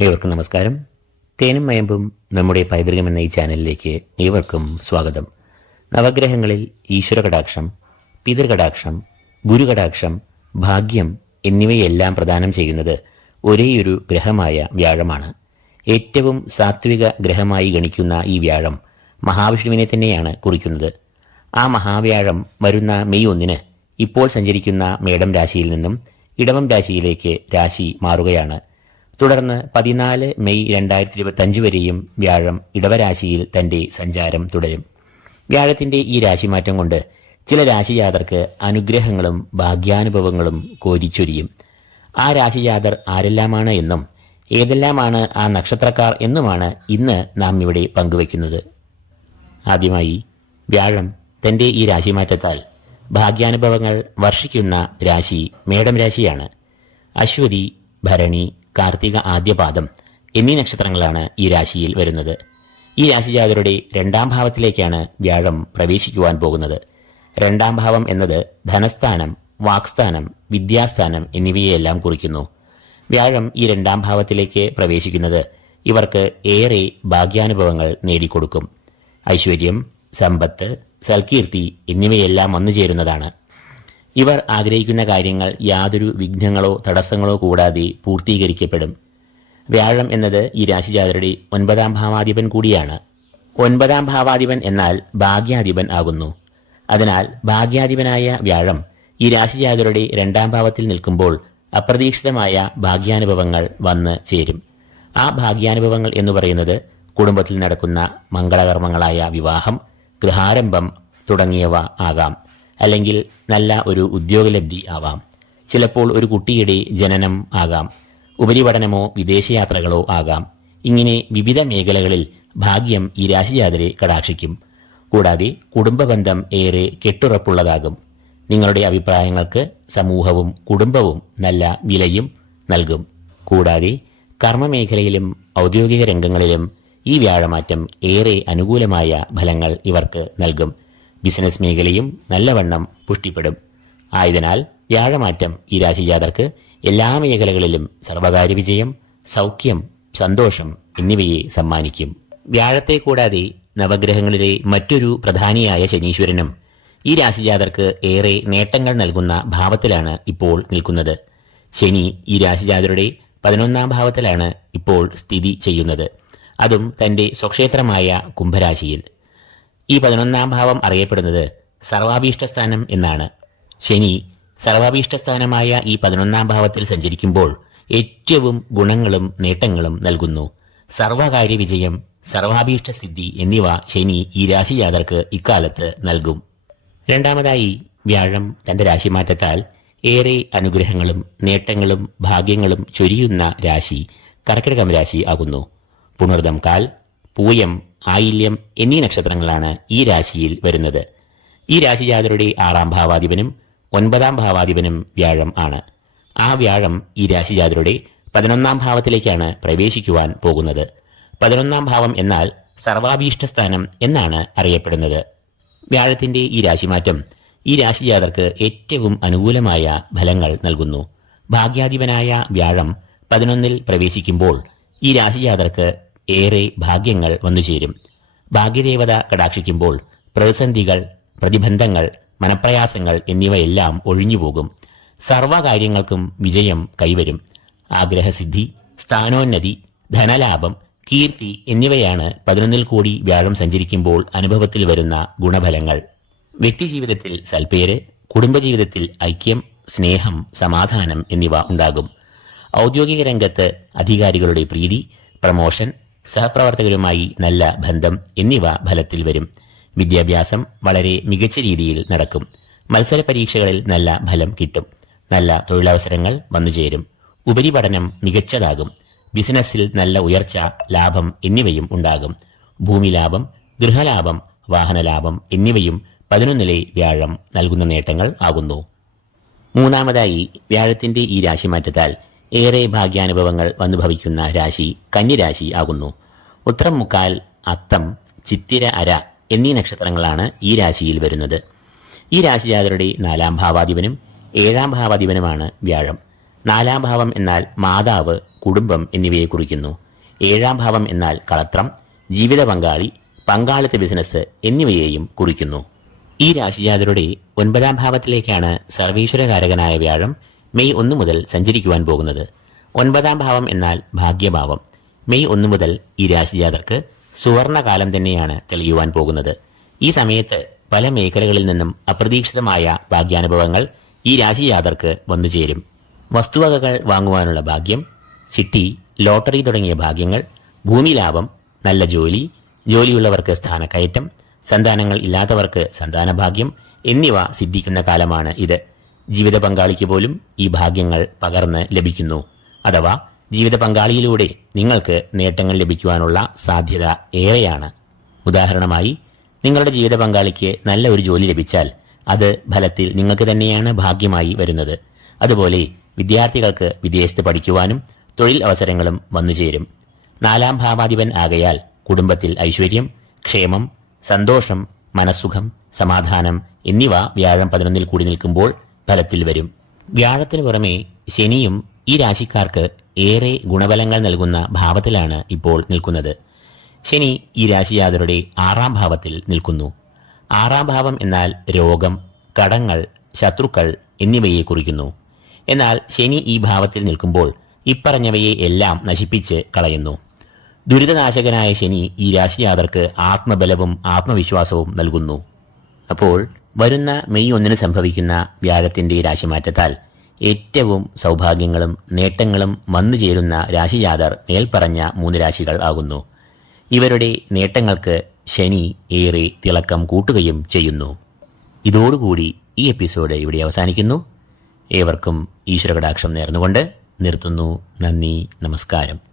ഏവർക്കും നമസ്കാരം. തേനും മയമ്പും നമ്മുടെ പൈതൃകം എന്ന ഈ ചാനലിലേക്ക് ഏവർക്കും സ്വാഗതം. നവഗ്രഹങ്ങളിൽ ഈശ്വരകടാക്ഷം പിതൃകടാക്ഷം ഗുരുകടാക്ഷം ഭാഗ്യം എന്നിവയെല്ലാം പ്രദാനം ചെയ്യുന്നത് ഒരേയൊരു ഗ്രഹമായ വ്യാഴമാണ്. ഏറ്റവും സാത്വിക ഗ്രഹമായി ഗണിക്കുന്ന ഈ വ്യാഴം മഹാവിഷ്ണുവിനെ തന്നെയാണ് കുറിക്കുന്നത്. ആ മഹാവ്യാഴം വരുന്ന മെയ് ഒന്നിന് ഇപ്പോൾ സഞ്ചരിക്കുന്ന മേടം രാശിയിൽ നിന്നും ഇടവം രാശിയിലേക്ക് രാശി മാറുകയാണ്. തുടർന്ന് പതിനാല് മെയ് രണ്ടായിരത്തി ഇരുപത്തി അഞ്ച് വരെയും വ്യാഴം ഇടവരാശിയിൽ തന്റെ സഞ്ചാരം തുടരും. വ്യാഴത്തിന്റെ ഈ രാശിമാറ്റം കൊണ്ട് ചില രാശിജാതർക്ക് അനുഗ്രഹങ്ങളും ഭാഗ്യാനുഭവങ്ങളും കോരിച്ചൊരിയും. ആ രാശിജാതർ ആരെല്ലാമാണ് എന്നും ഏതെല്ലാമാണ് ആ നക്ഷത്രക്കാർ എന്നുമാണ് ഇന്ന് നാം ഇവിടെ പങ്കുവയ്ക്കുന്നത്. ആദ്യമായി വ്യാഴം തന്റെ ഈ രാശിമാറ്റത്താൽ ഭാഗ്യാനുഭവങ്ങൾ വർഷിക്കുന്ന രാശി മേടം രാശിയാണ്. അശ്വതി ഭരണി കാർത്തിക ആദ്യപാദം എന്നീ നക്ഷത്രങ്ങളാണ് ഈ രാശിയിൽ വരുന്നത്. ഈ രാശിജാതരുടെ രണ്ടാം ഭാവത്തിലേക്കാണ് വ്യാഴം പ്രവേശിക്കുവാൻ പോകുന്നത്. രണ്ടാം ഭാവം എന്നത് ധനസ്ഥാനം വാക്സ്ഥാനം വിദ്യാസ്ഥാനം എന്നിവയെല്ലാം കുറിക്കുന്നു. വ്യാഴം ഈ രണ്ടാം ഭാവത്തിലേക്ക് പ്രവേശിക്കുന്നത് ഇവർക്ക് ഏറെ ഭാഗ്യാനുഭവങ്ങൾ നേടിക്കൊടുക്കും. ഐശ്വര്യം സമ്പത്ത് സൽകീർത്തി എന്നിവയെല്ലാം വന്നു ചേരുന്നതാണ് ഇവർ ആഗ്രഹിക്കുന്ന കാര്യങ്ങൾ യാതൊരു വിഘ്നങ്ങളോ തടസ്സങ്ങളോ കൂടാതെ പൂർത്തീകരിക്കപ്പെടും. വ്യാഴം എന്നത് ഈ രാശിജാതരുടെ ഒൻപതാം ഭാവാധിപൻ കൂടിയാണ്. ഒൻപതാം ഭാവാധിപൻ എന്നാൽ ഭാഗ്യാധിപൻ ആകുന്നു. അതിനാൽ ഭാഗ്യാധിപനായ വ്യാഴം ഈ രാശിജാതരുടെ രണ്ടാം ഭാവത്തിൽ നിൽക്കുമ്പോൾ അപ്രതീക്ഷിതമായ ഭാഗ്യാനുഭവങ്ങൾ വന്ന് ചേരും. ആ ഭാഗ്യാനുഭവങ്ങൾ എന്ന് പറയുന്നത് കുടുംബത്തിൽ നടക്കുന്ന മംഗളകർമ്മങ്ങളായ വിവാഹം ഗൃഹാരംഭം തുടങ്ങിയവ ആകാം. അല്ലെങ്കിൽ നല്ല ഒരു ഉദ്യോഗലബ്ധി ആവാം. ചിലപ്പോൾ ഒരു കുട്ടിയുടെ ജനനം ആകാം. ഉപരിപഠനമോ വിദേശയാത്രകളോ ആകാം. ഇങ്ങനെ വിവിധ മേഖലകളിൽ ഭാഗ്യം ഈ രാശിജാതരെ കടാക്ഷിക്കും. കൂടാതെ കുടുംബബന്ധം ഏറെ കെട്ടുറപ്പുള്ളതാകും. നിങ്ങളുടെ അഭിപ്രായങ്ങൾക്ക് സമൂഹവും കുടുംബവും നല്ല വിലയും നൽകും. കൂടാതെ കർമ്മമേഖലയിലും ഔദ്യോഗിക രംഗങ്ങളിലും ഈ വ്യാഴമാറ്റം ഏറെ അനുകൂലമായ ഫലങ്ങൾ ഇവർക്ക് നൽകും. ബിസിനസ് മേഖലയും നല്ലവണ്ണം പുഷ്ടിപ്പെടും. ആയതിനാൽ വ്യാഴമാറ്റം ഈ രാശിജാതർക്ക് എല്ലാ മേഖലകളിലും സർവകാര്യ വിജയം സൗഖ്യം സന്തോഷം എന്നിവയെ സമ്മാനിക്കും. വ്യാഴത്തെ കൂടാതെ നവഗ്രഹങ്ങളിലെ മറ്റൊരു പ്രധാനിയായ ശനീശ്വരനും ഈ രാശിജാതർക്ക് ഏറെ നേട്ടങ്ങൾ നൽകുന്ന ഭാവത്തിലാണ് ഇപ്പോൾ നിൽക്കുന്നത്. ശനി ഈ രാശിജാതരുടെ പതിനൊന്നാം ഭാവത്തിലാണ് ഇപ്പോൾ സ്ഥിതി ചെയ്യുന്നത്. അതും തന്റെ സ്വക്ഷേത്രമായ കുംഭരാശിയിൽ. ഈ പതിനൊന്നാം ഭാവം അറിയപ്പെടുന്നത് സർവാഭീഷ്ടസ്ഥാനം എന്നാണ്. ശനി സർവാഭീഷ്ടസ്ഥാനമായ ഈ പതിനൊന്നാം ഭാവത്തിൽ സഞ്ചരിക്കുമ്പോൾ ഏറ്റവും ഗുണങ്ങളും നേട്ടങ്ങളും നൽകുന്നു. സർവകാര്യ വിജയം സർവാഭീഷ്ടസിദ്ധി എന്നിവ ശനി ഈ രാശി രാശിജാതർക്ക് ഇക്കാലത്ത് നൽകും. രണ്ടാമതായി വ്യാഴം തന്റെ രാശിമാറ്റത്താൽ ഏറെ അനുഗ്രഹങ്ങളും നേട്ടങ്ങളും ഭാഗ്യങ്ങളും ചൊരിയുന്ന രാശി കർക്കിടകം രാശി ആകുന്നു. പുണർദം കാൽ പൂയം ആയില്യം എന്നീ നക്ഷത്രങ്ങളാണ് ഈ രാശിയിൽ വരുന്നത്. ഈ രാശിജാതരുടെ ആറാം ഭാവാധിപനും ഒൻപതാം ഭാവാധിപനും വ്യാഴം ആണ്. ആ വ്യാഴം ഈ രാശിജാതരുടെ പതിനൊന്നാം ഭാവത്തിലേക്കാണ് പ്രവേശിക്കുവാൻ പോകുന്നത്. പതിനൊന്നാം ഭാവം എന്നാൽ സർവാഭീഷ്ടസ്ഥാനം എന്നാണ് അറിയപ്പെടുന്നത്. വ്യാഴത്തിന്റെ ഈ രാശിമാറ്റം ഈ രാശിജാതർക്ക് ഏറ്റവും അനുകൂലമായ ഫലങ്ങൾ നൽകുന്നു. ഭാഗ്യാധിപനായ വ്യാഴം പതിനൊന്നിൽ പ്രവേശിക്കുമ്പോൾ ഈ രാശിജാതർക്ക് ഏറെ ഭാഗ്യങ്ങൾ വന്നുചേരും ഭാഗ്യദേവത കടാക്ഷിക്കുമ്പോൾ പ്രതിസന്ധികൾ പ്രതിബന്ധങ്ങൾ മനപ്രയാസങ്ങൾ എന്നിവയെല്ലാം ഒഴിഞ്ഞുപോകും. സർവകാര്യങ്ങൾക്കും വിജയം കൈവരും. ആഗ്രഹസിദ്ധി സ്ഥാനോന്നതി ധനലാഭം കീർത്തി എന്നിവയാണ് പതിനൊന്നിൽ കൂടി വ്യാഴം സഞ്ചരിക്കുമ്പോൾ അനുഭവത്തിൽ വരുന്ന ഗുണഫലങ്ങൾ. വ്യക്തിജീവിതത്തിൽ സൽപേര് കുടുംബജീവിതത്തിൽ ഐക്യം സ്നേഹം സമാധാനം എന്നിവ ഉണ്ടാകും. ഔദ്യോഗിക രംഗത്ത് അധികാരികളുടെ പ്രീതി പ്രമോഷൻ സഹപ്രവർത്തകരുമായി നല്ല ബന്ധം എന്നിവ ഫലത്തിൽ വരും. വിദ്യാഭ്യാസം വളരെ മികച്ച രീതിയിൽ നടക്കും. മത്സര പരീക്ഷകളിൽ നല്ല ഫലം കിട്ടും. നല്ല തൊഴിലവസരങ്ങൾ വന്നുചേരും ഉപരിപഠനം മികച്ചതാകും. ബിസിനസ്സിൽ നല്ല ഉയർച്ച ലാഭം എന്നിവയും ഉണ്ടാകും. ഭൂമി ലാഭം ഗൃഹലാഭം വാഹനലാഭം എന്നിവയും പതിനൊന്നിലെ വ്യാഴം നൽകുന്ന നേട്ടങ്ങൾ ആകുന്നു. മൂന്നാമതായി വ്യാഴത്തിന്റെ ഈ രാശിമാറ്റത്താൽ ഏറെ ഭാഗ്യാനുഭവങ്ങൾ വന്നു ഭവിക്കുന്ന രാശി കന്നിരാശി ആകുന്നു. ഉത്തരം മുക്കാൽ അത്തം ചിത്തിര അര എന്നീ നക്ഷത്രങ്ങളാണ് ഈ രാശിയിൽ വരുന്നത്. ഈ രാശിജാതരുടെ നാലാം ഭാവാധിപനും ഏഴാം ഭാവാധിപനുമാണ് വ്യാഴം. നാലാം ഭാവം എന്നാൽ മാതാവ് കുടുംബം എന്നിവയെ കുറിക്കുന്നു. ഏഴാം ഭാവം എന്നാൽ കളത്രം ജീവിത പങ്കാളി പങ്കാളിത്ത ബിസിനസ് എന്നിവയെയും കുറിക്കുന്നു. ഈ രാശിജാതരുടെ ഒൻപതാം ഭാവത്തിലേക്കാണ് സർവീശ്വരകാരകനായ വ്യാഴം മെയ് ഒന്ന് മുതൽ സഞ്ചരിക്കുവാൻ പോകുന്നത്. ഒൻപതാം ഭാവം എന്നാൽ ഭാഗ്യഭാവം. മെയ് ഒന്ന് മുതൽ ഈ രാശിജാതർക്ക് സുവർണകാലം തന്നെയാണ് തെളിയുവാൻ പോകുന്നത്. ഈ സമയത്ത് പല മേഖലകളിൽ നിന്നും അപ്രതീക്ഷിതമായ ഭാഗ്യാനുഭവങ്ങൾ ഈ രാശിജാതർക്ക് വന്നു ചേരും. വസ്തുവകകൾ വാങ്ങുവാനുള്ള ഭാഗ്യം ചിട്ടി ലോട്ടറി തുടങ്ങിയ ഭാഗ്യങ്ങൾ ഭൂമി ലാഭം നല്ല ജോലി ജോലിയുള്ളവർക്ക് സ്ഥാനക്കയറ്റം സന്താനങ്ങൾ ഇല്ലാത്തവർക്ക് സന്താനഭാഗ്യം എന്നിവ സിദ്ധിക്കുന്ന കാലമാണ് ഇത്. ജീവിത പങ്കാളിക്ക് പോലും ഈ ഭാഗ്യങ്ങൾ പകർന്ന് ലഭിക്കുന്നു. അഥവാ ജീവിത പങ്കാളിയിലൂടെ നിങ്ങൾക്ക് നേട്ടങ്ങൾ ലഭിക്കുവാനുള്ള സാധ്യത ഏറെയാണ്. ഉദാഹരണമായി നിങ്ങളുടെ ജീവിത പങ്കാളിക്ക് നല്ല ഒരു ജോലി ലഭിച്ചാൽ അത് ഫലത്തിൽ നിങ്ങൾക്ക് തന്നെയാണ് ഭാഗ്യമായി വരുന്നത്. അതുപോലെ വിദ്യാർത്ഥികൾക്ക് വിദേശത്ത് പഠിക്കുവാനും തൊഴിൽ അവസരങ്ങളും വന്നു ചേരും. നാലാം ഭാവാധിപൻ ആകയാൽ കുടുംബത്തിൽ ഐശ്വര്യം ക്ഷേമം സന്തോഷം മനസ്സുഖം സമാധാനം എന്നിവ വ്യാഴം പതിനൊന്നിൽ കൂടി നിൽക്കുമ്പോൾ ഫലത്തിൽ വരും. വ്യാഴത്തിന് പുറമെ ശനിയും ഈ രാശിക്കാർക്ക് ഏറെ ഗുണബലങ്ങൾ നൽകുന്ന ഭാവത്തിലാണ് ഇപ്പോൾ നിൽക്കുന്നത്. ശനി ഈ രാശിയാതരുടെ ആറാം ഭാവത്തിൽ നിൽക്കുന്നു. ആറാം ഭാവം എന്നാൽ രോഗം കടങ്ങൾ ശത്രുക്കൾ എന്നിവയെ കുറിക്കുന്നു. എന്നാൽ ശനി ഈ ഭാവത്തിൽ നിൽക്കുമ്പോൾ ഇപ്പറഞ്ഞവയെ എല്ലാം നശിപ്പിച്ച് കളയുന്നു. ദുരിതനാശകനായ ശനി ഈ രാശിയാതർക്ക് ആത്മബലവും ആത്മവിശ്വാസവും നൽകുന്നു. അപ്പോൾ വരുന്ന മെയ് ഒന്നിന് സംഭവിക്കുന്ന വ്യാഴത്തിന്റെ രാശിമാറ്റത്താൽ ഏറ്റവും സൗഭാഗ്യങ്ങളും നേട്ടങ്ങളും വന്നു ചേരുന്ന രാശിജാതർ മേൽപ്പറഞ്ഞ മൂന്ന് രാശികൾ ആകുന്നു. ഇവരുടെ നേട്ടങ്ങൾക്ക് ശനി ഏറെ തിളക്കം കൂട്ടുകയും ചെയ്യുന്നു. ഇതോടുകൂടി ഈ എപ്പിസോഡ് ഇവിടെ അവസാനിക്കുന്നു. ഏവർക്കും ഈശ്വരകടാക്ഷം നേർന്നുകൊണ്ട് നിർത്തുന്നു. നന്ദി നമസ്കാരം.